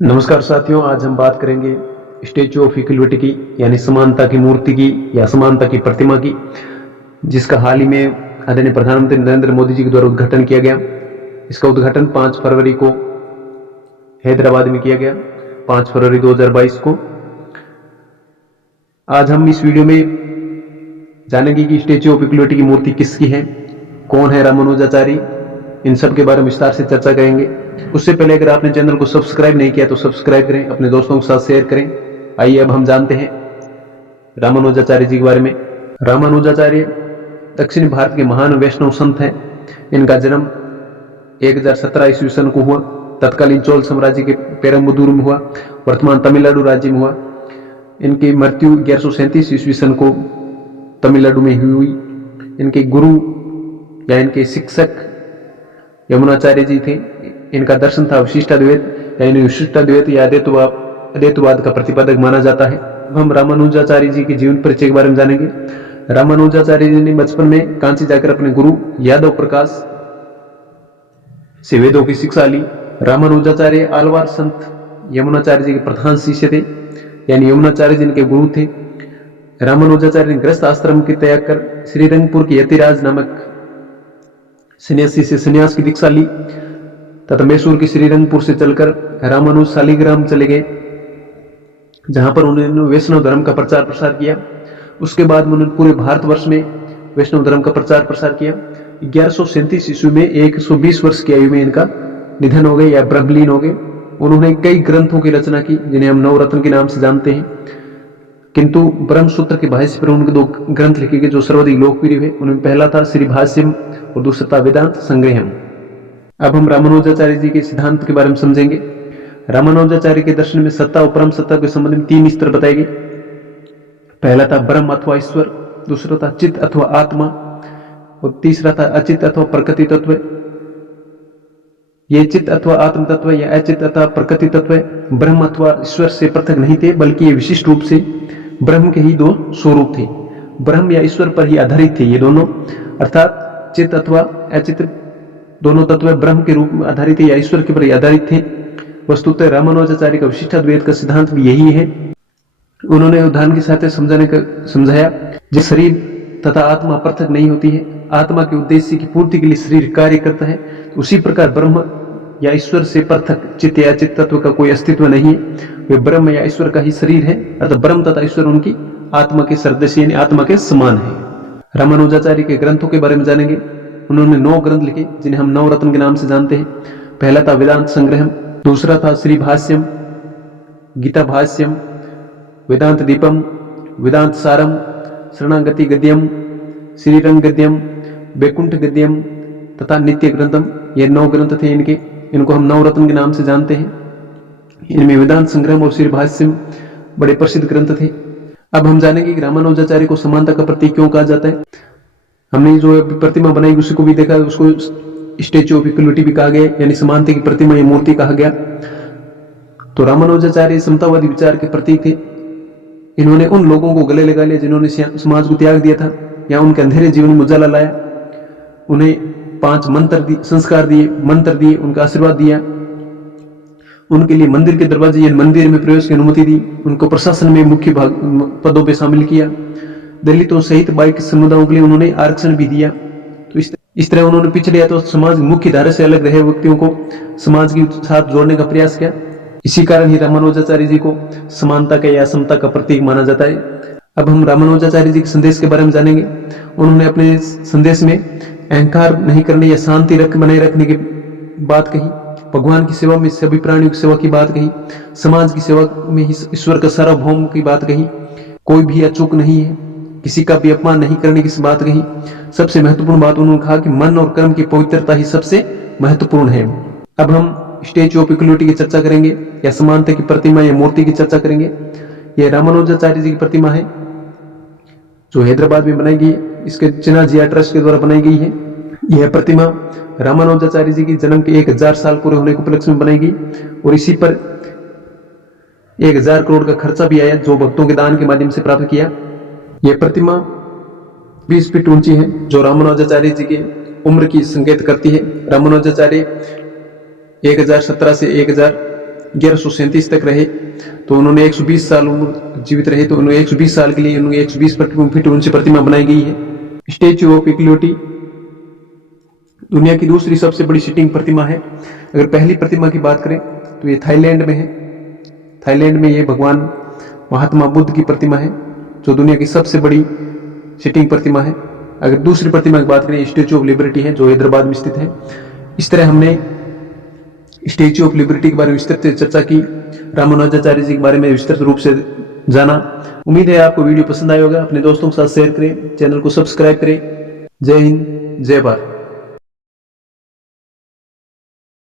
नमस्कार साथियों, आज हम बात करेंगे स्टैचू ऑफ इक्वलिटी की, यानी समानता की मूर्ति की या समानता की प्रतिमा की, जिसका हाल ही में आदरणीय प्रधानमंत्री नरेंद्र मोदी जी के द्वारा उद्घाटन किया गया। इसका उद्घाटन 5 फरवरी को हैदराबाद में किया गया, 5 फरवरी 2022 को। आज हम इस वीडियो में जानेंगे कि स्टैचू ऑफ इक्वलिटी की मूर्ति किसकी है, कौन है रामानुजाचार्य, इन सब के बारे में विस्तार से चर्चा करेंगे। उससे पहले अगर आपने चैनल को सब्सक्राइब नहीं किया तो सब्सक्राइब करें, अपने दोस्तों के साथ शेयर करें। आइए अब हम जानते हैं रामानुजाचार्य जी के बारे में। रामानुजाचार्य दक्षिण भारत के महान वैष्णव संत हैं। इनका जन्म 1017 ईस्वी सन को हुआ। तत्कालीन चोल साम्राज्य के पेरम्बदूर में हुआ, वर्तमान तमिलनाडु राज्य में हुआ। इनकी मृत्यु 1137 ईस्वी सन को तमिलनाडु में हुई। इनके गुरु या इनके शिक्षक यमुनाचार्य जी थे। इनका दर्शन था विशिष्टाद्वैत, यानी विशिष्टाद्वैत या अद्वैतवाद का प्रतिपादक माना जाता है। हम रामानुजाचार्य जी के जीवन परिचय के बारे में जानेंगे। रामानुजाचार्य जी ने बचपन में कांची जाकर अपने गुरु यादव प्रकाश से वेदों की शिक्षा ली। रामानुजाचार्य आलवार संत यमुनाचार्य जी के प्रधान शिष्य थे, यानी यमुनाचार्य जी इनके गुरु थे। रामानुजाचार्य ने गृहस्थ आश्रम की त्याग कर श्रीरंगपुर के यतिराज नामक सन्यासी से सन्यास की दीक्षा ली तथा मैसूर के श्रीरंगपुर से चलकर रामानुज शालिग्राम चले गए, जहां पर उन्होंने वैष्णव धर्म का प्रचार प्रसार किया। उसके बाद उन्होंने पूरे भारतवर्ष में वैष्णव धर्म का प्रचार प्रसार किया। 1137 ईस्वी में 120 वर्ष की आयु में इनका निधन हो गए या ब्रह्मलीन हो गए। उन्होंने कई ग्रंथों की रचना की, जिन्हें हम नवरत्न के नाम से जानते हैं, किंतु ब्रह्मसूत्र के भाष्य पर उनके 2 ग्रंथ लिखे गए जो सर्वाधिक लोकप्रिय हुए। उनमें पहला था श्री भाष्यम और दूसरा था वेदांत संग्रहम। अब हम रामानुजाचार्य जी के सिद्धांत के बारे में समझेंगे। रामानुजाचार्य के दर्शन में सत्ता और परम सत्ता के संबंध में 3 स्तर बताए गए। पहला था ब्रह्म अथवा ईश्वर, दूसरा था चित्त अथवा आत्मा, और तीसरा था अचित अथवा प्रकृति तत्व। ये चित्त अथवा आत्म तत्व या अचित अथवा प्रकृति तत्व ब्रह्म अथवा ईश्वर से पृथक नहीं थे, बल्कि ये विशिष्ट रूप से ब्रह्म के ही 2 स्वरूप थे। ब्रह्म या ईश्वर पर ही आधारित थे ये दोनों, अर्थात चित्त अथवा अचित दोनों तत्व ब्रह्म के रूप में आधारित या ईश्वर के पर आधारित थे। वस्तुतः रामानुजाचार्य का विशिष्टाद्वैत का सिद्धांत भी यही है। उन्होंने उदाहरण के साथ समझाया, जिस शरीर तथा आत्मा पृथक नहीं होती है, आत्मा के उद्देश्य की पूर्ति के लिए शरीर कार्य करता है, उसी प्रकार ब्रह्म या ईश्वर से पृथक चित्त या चित्त तत्व का कोई अस्तित्व नहीं है। वे ब्रह्म या ईश्वर का ही शरीर है, अर्थात ब्रह्म तथा ईश्वर उनकी आत्मा के सदृश यानी आत्मा के समान है। रामानुजाचार्य के ग्रंथों के बारे में जानेंगे। उन्होंने 9 ग्रंथ लिखे, जिन्हें हम नवरत्न के नाम से जानते हैं। पहला था वेदांत संग्रहम, दूसरा था श्री भाष्यम, गीता भाष्यम, वेदांत दीपम, वेदांत सारम, शरणागति गद्यम, श्रीरंग गद्यम, वैकुंठ गद्यम तथा नित्य ग्रंथम। ये 9 ग्रंथ थे इनके, इनको हम नवरत्न के नाम से जानते हैं। इनमें वेदांत संग्रहम और श्री भाष्यम बड़े प्रसिद्ध ग्रंथ थे। अब हम जानेंगे कि रामानुजाचार्य को समानता का प्रतीक क्यों कहा जाता है। हमने जो प्रतिमा बनाई उसी को भी देखा, उसको स्टैचू ऑफ इक्वलिटी भी कहा गया, यानी समानता की प्रतिमा या मूर्ति कहा गया। तो रामानुजाचार्य समतावादी विचार के प्रतीक थे। इन्होंने उन लोगों को गले लगा लिया जिन्होंने समाज को त्याग दिया था या उनके अंधेरे जीवन में उजाला लाया। उन्हें 5 संस्कार दिए, मंत्र दिए, उनका आशीर्वाद दिया। उनके लिए मंदिर के दरवाजे या मंदिर में प्रवेश की अनुमति दी। उनको प्रशासन में मुख्य पदों पर शामिल किया। दलितों सहित बाकी समुदायों के लिए उन्होंने आरक्षण भी दिया। तो इस तरह उन्होंने पिछड़े तो समाज मुख्य धारा से अलग रहे व्यक्तियों को समाज के साथ जोड़ने का प्रयास किया। इसी कारण ही रामानुजाचार्य जी को समानता का या समता का प्रतीक माना जाता है। अब हम रामानुजाचार्य जी के संदेश के बारे में जानेंगे। उन्होंने अपने संदेश में अहंकार नहीं करने या शांति बनाए रखने की बात कही, भगवान की सेवा में सभी प्राणियों की सेवा की बात कही, समाज की सेवा में ईश्वर का सार्वभौम की बात कही, कोई भी अचूक नहीं है, किसी का भी अपमान नहीं करने की बात कही। सबसे महत्वपूर्ण बात उन्होंने कहा कि मन और कर्म की पवित्रता ही सबसे महत्वपूर्ण है। अब हम स्टैचू ऑफ इक्वलिटी की चर्चा करेंगे या समानता की प्रतिमा या मूर्ति की चर्चा करेंगे। यह रामानुजाचार्य जी की प्रतिमा है जो हैदराबाद में बनाई गई है। इसके चिन्हा जिया ट्रस्ट के द्वारा बनाई गई है। यह प्रतिमा रामानुजाचार्य जी की जन्म के 1000 साल पूरे होने के उपलक्ष्य में बनाई गई और इसी पर 1000 करोड़ का खर्चा भी आया जो भक्तों के दान के माध्यम से प्राप्त किया। यह प्रतिमा 20 फीट ऊंची है जो रामानुजाचार्य जी की उम्र की संकेत करती है। रामानुजाचार्य 1017 से 1137 तक रहे, तो उन्होंने 120 साल उम्र जीवित रहे, तो उन्होंने 120 साल के लिए उन्होंने 120 फीट ऊंची प्रतिमा बनाई गई है। स्टेच्यू ऑफ इक्वलिटी दुनिया की दूसरी सबसे बड़ी सिटिंग प्रतिमा है। अगर पहली प्रतिमा की बात करें तो ये थाईलैंड में है। थाईलैंड में ये भगवान महात्मा बुद्ध की प्रतिमा है, जो दुनिया की सबसे बड़ी सिटिंग प्रतिमा है। अगर दूसरी प्रतिमा की बात करें, स्टेच्यू ऑफ लिबर्टी है, जो हैदराबाद में स्थित है। इस तरह हमने स्टेच्यू ऑफ लिबर्टी के बारे में विस्तृत चर्चा की, रामानुजाचार्य जी के बारे में विस्तृत रूप से जाना। उम्मीद है आपको वीडियो पसंद आया होगा। अपने दोस्तों के साथ शेयर करें, चैनल को सब्सक्राइब करें। जय हिंद, जय भारत।